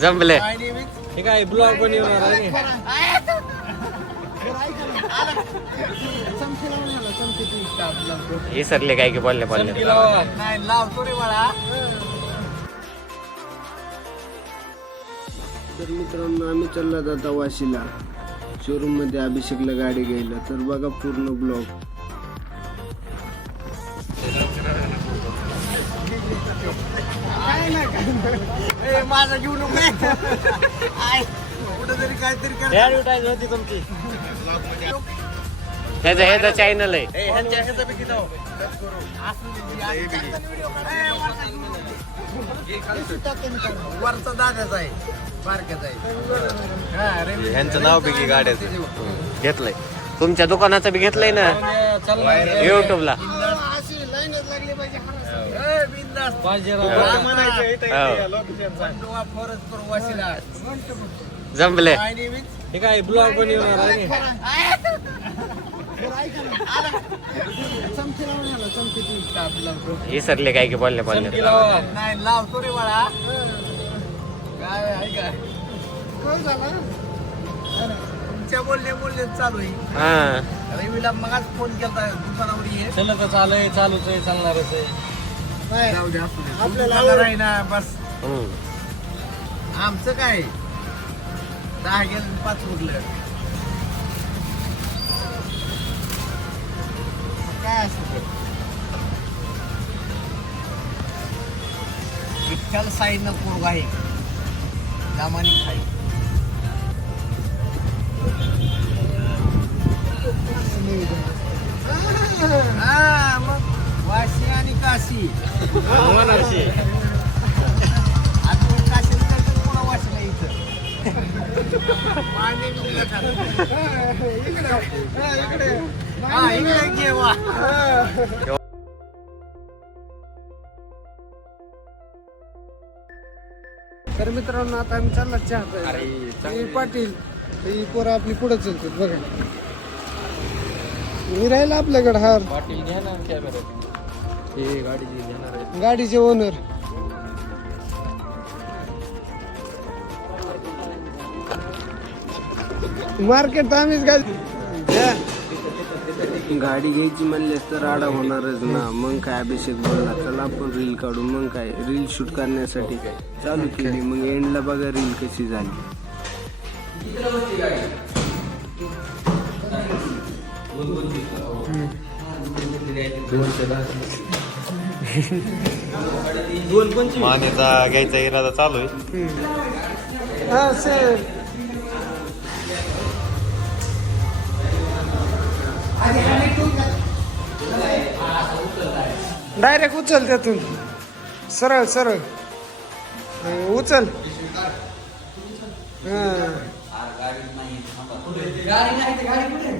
जमले हे काय ब्लॉग बनवणार आहे हे सरले काय की बोलले तर मित्रांनो आम्ही चालला जाता वाशीला शोरूम मध्ये अभिषेकला गाडी घ्यायला. तर बघा पूर्ण ब्लॉग. माझा घेऊ नको कुठेतरी काहीतरी ऍडव्हर्टाईज होती तुमची. ह्याचा चॅनल आहे. वरचा दादाचा आहे बारक्याचा आहे. ह्यांचं नाव बिगी गाड्याचं घेतलंय. तुमच्या दुकानाचं बी घेतलंय ना युट्यूबला. जमले हे काय ब्लॉग बनवणार आहे हे सरले काय की बोलले नाही लावतो रे बाळा. काय आहे का तुमच्या बोलणे चालू आहे. हा रवीला मगाच फोन केला दुकानावर ये. चलतच आलंय चालूच आहे चालणारच आहे. जाऊ दे आपल्याला आहे ना बस. आमचं काय 10 गेलं 5 उरलं काय असं विठ्ठल साईडनं पोरगा आहे दामानी खाई. हा मग वाशी आणि काशी आता काशी पुन्हा वाशीला इथं इकडे घेवा. तर मित्रांनो आता आम्ही चालला चहा प्यायला. पाटील ही पोरं आपली पुढे चलतात बघा. मी राहिला आपल्याकडे हार पाटील घ्या ना कॅमेरा. हे गाडीची घेणार आहे गाडीचे ओनर. मार्केट तर आम्हीच गाडी घ्यायची म्हणलेस तर आडा होणारच ना. मग काय अभिषेक बोलला चला आपण रील काढू. मग काय रील शूट करण्यासाठी चालू केली. मग एंडला बघा रील कशी झाली. मानेचा घ्यायचा इरादा चालू आहे. हा सर डायरेक्ट उचल त्यातून सरळ सरळ उचल.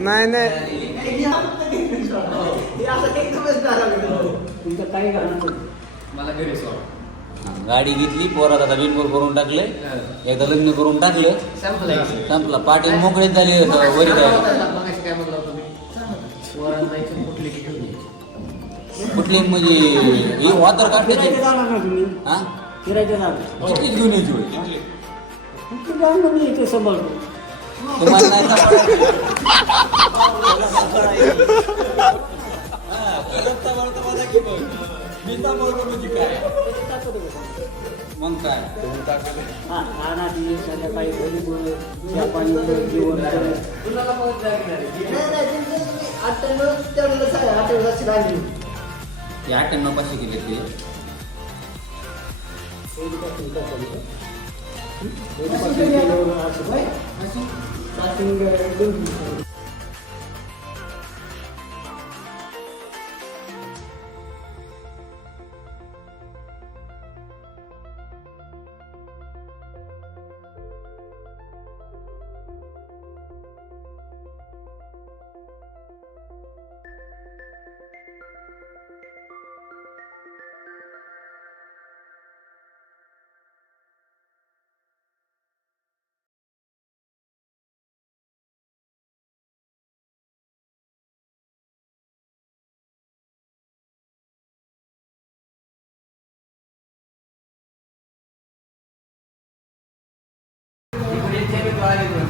नाही नाही गाडी घेतली पोरात आता बिनपूर करून टाकले. एकदा लग्न करून टाकलं संपला. पाटील मोकळीच झाली वरी कुठली म्हणजे ही वातर काढण्याची हा किती घेऊन यायची तुम्हाला नाही मग काय ते 98 पाचशे केले ते पळाली